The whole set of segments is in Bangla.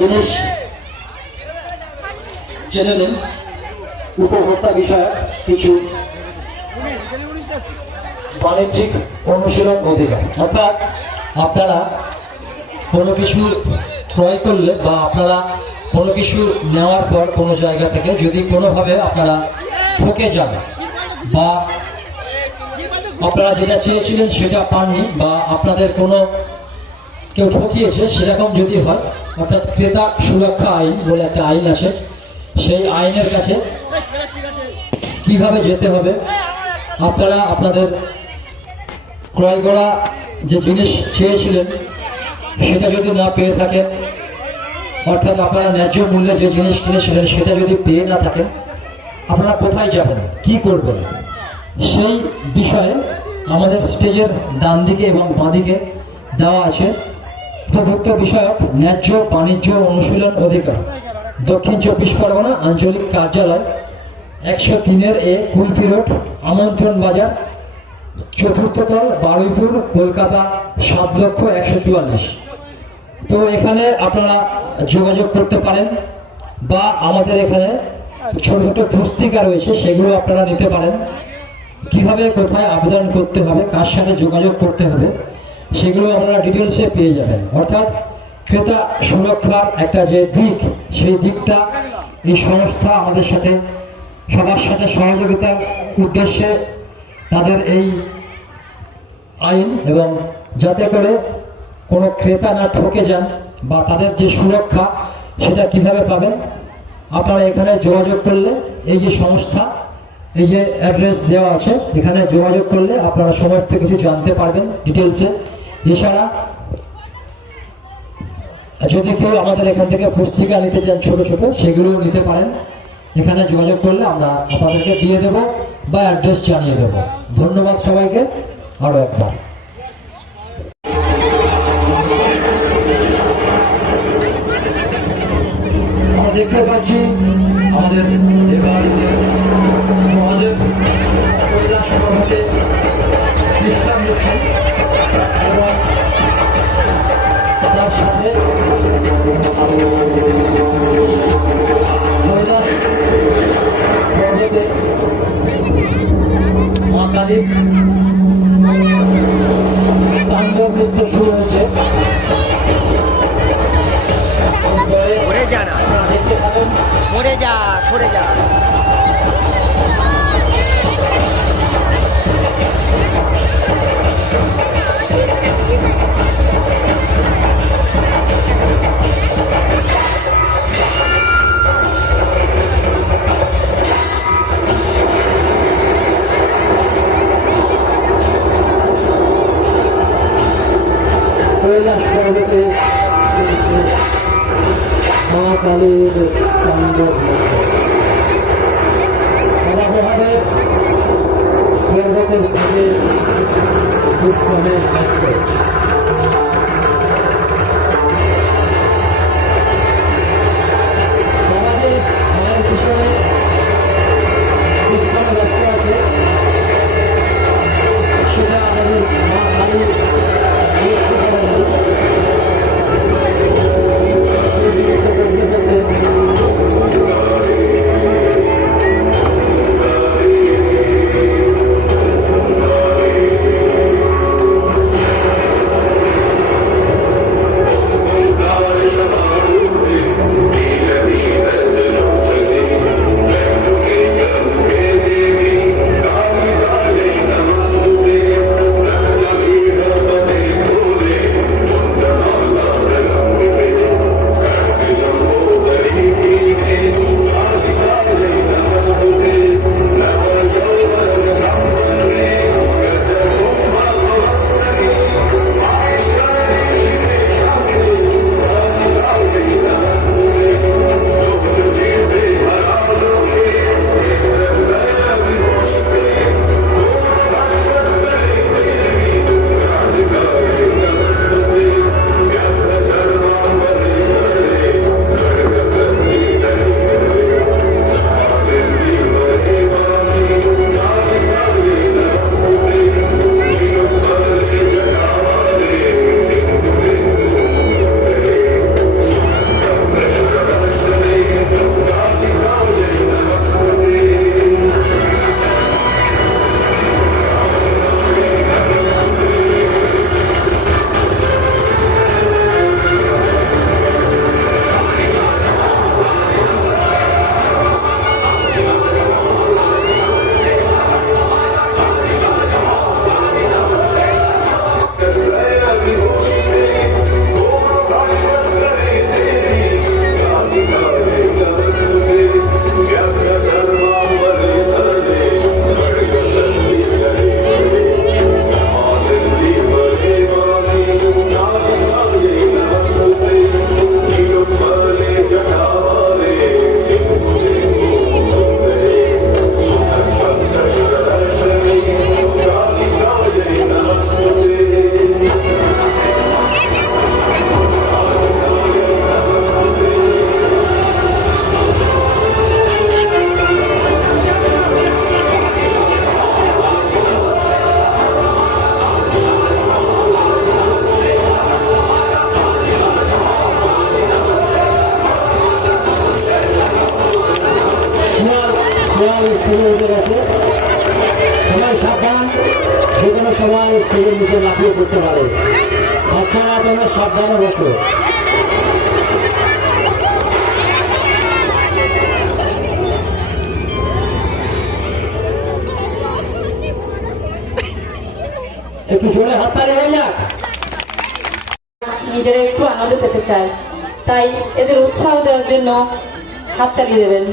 জিনিস জেনে নিন উপভোক্তা বিষয়ক কিছু বাণিজ্যিক অনুশীলন অধিকার। অর্থাৎ আপনারা কোনো কিছু ক্রয় করলে বা আপনারা কোনো কিছু নেওয়ার পর কোনো জায়গা থেকে যদি কোনোভাবে আপনারা ঠকে যান বা আপনারা যেটা চেয়েছিলেন সেটা পাননি বা আপনাদের কোনো কেউ ঠকিয়েছে সেরকম যদি হয়, অর্থাৎ ক্রেতা সুরক্ষা আইন বলে একটা আইন আছে, সেই আইনের কাছে কিভাবে যেতে হবে, আপনারা আপনাদের ক্রয় করা যে জিনিস চেয়েছিলেন সেটা যদি না পেয়ে থাকেন, অর্থাৎ আপনারা ন্যায্য মূল্যে যে জিনিস কিনেছিলেন সেটা যদি পেয়ে না থাকেন, আপনারা কোথায় যাবেন, কি করবেন, সেই বিষয়ে আমাদের স্টেজের ডান দিকে এবং বাঁ দিকে দেওয়া আছে উপভোক্তা বিষয়ক ন্যায্য বাণিজ্য অনুশীলন অধিকার, দক্ষিণ 24 পরগনা আঞ্চলিক কার্যালয়, 103-এ কুলপি রোড, আমন্ত্রণ বাজার, চতুর্থ তল, বারুইপুর, কলকাতা 7,144। তো এখানে আপনারা যোগাযোগ করতে পারেন বা আমাদের এখানে ছোট ছোট পুস্তিকা রয়েছে, সেগুলো আপনারা নিতে পারেন। কিভাবে কোথায় আবেদন করতে হবে, কার সাথে যোগাযোগ করতে হবে, সেগুলো আপনারা ডিটেলসে পেয়ে যাবেন। অর্থাৎ ক্রেতা সুরক্ষার একটা যে দিক, সেই দিকটা এই সংস্থা আমাদের সাথে সবার সাথে সহযোগিতার উদ্দেশ্যে তাদের এই আইন, এবং যাতে করে কোনো ক্রেতা না ঠকে যান বা তাদের যে সুরক্ষা সেটা কিভাবে পাবেন, আপনারা এখানে যোগাযোগ করলে এই যে সংস্থা, এই যে অ্যাড্রেস দেওয়া আছে, এখানে যোগাযোগ করলে আপনারা সমস্ত কিছু জানতে পারবেন ডিটেলসে। এছাড়া যদি কেউ আমাদের এখান থেকে পুস্তিকা নিতে চান ছোট ছোট, সেগুলো নিতে পারেন। এখানে যোগাযোগ করলে আমরা আপনাদেরকে দিয়ে দেব বা অ্যাড্রেস জানিয়ে দেব। ধন্যবাদ সবাইকে আরো একবার। আমরা দেখতে পাচ্ছি আমাদের এবার মহাদেব কৈলাস সভাপতি বিশ্রাম নিচ্ছেন এবং তার সাথে কৈলাস পর্বতে মা কালীর তাণ্ডব নৃত্য শুরু হয়েছে। সরে যা, সরে যা। কৈলাস পর্বতে মা কালীর তাণ্ডব সমাপভাবে পর্বতের সাথে বিশ্রামে ব্যস্ত। সমাজে মায়ের পিছনে বিশ্রামে ব্যস্ত আছে, সেটা আমাদের মা কালী সবাই স্টেজে উঠে গেছে, সবাই সাবধান, যে কোনো সময় স্টেজের নিচে লাফিয়ে পড়তে পারে। বাচ্চারা তোমরা সাবধানে বসো। একটু জোরে হাততালি হয়ে যাক। নিজেরা একটু আনন্দ পেতে চায়, তাই এদের উৎসাহ দেওয়ার জন্য হাততালি দেবেন।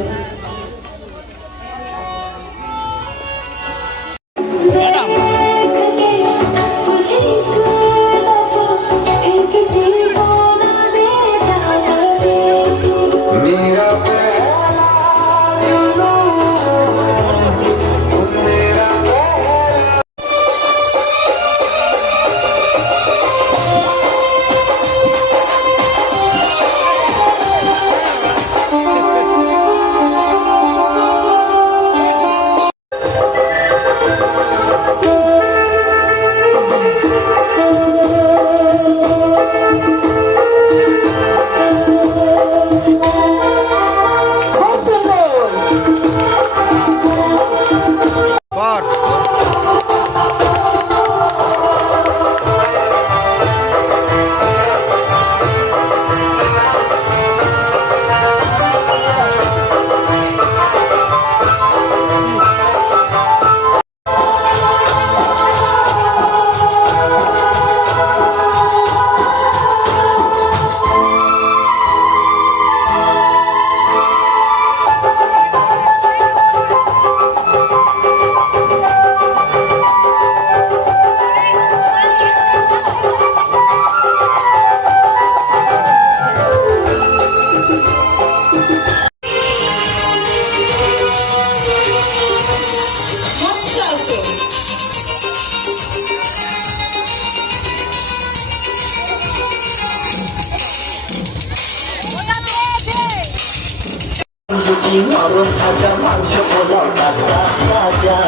নরম ভাজা মাংস পোলাও ডাকা ভাজা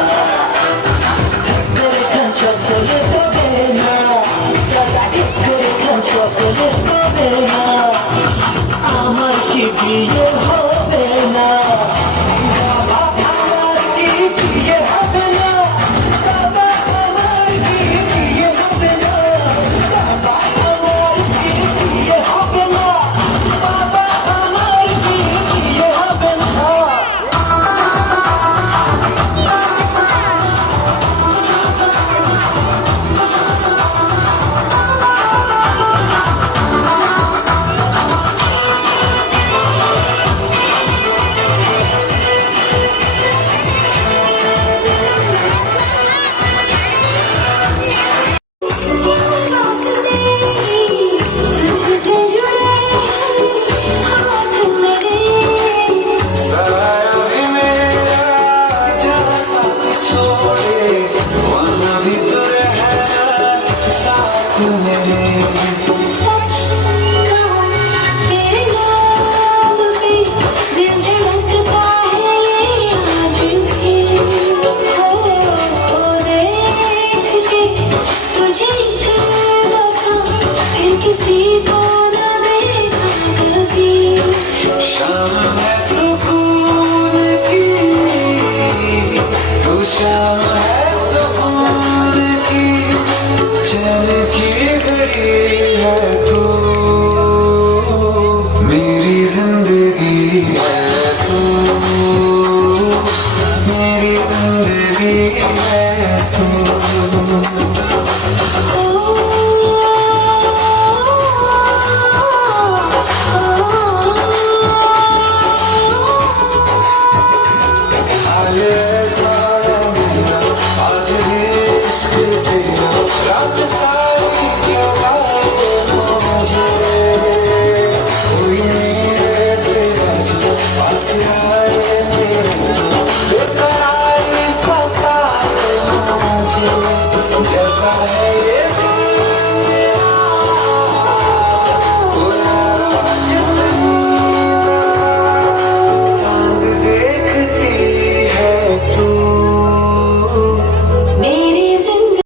করে খান সকলে পাবে না, করে খান সকলে পাবে না। আমার কি বিয়ে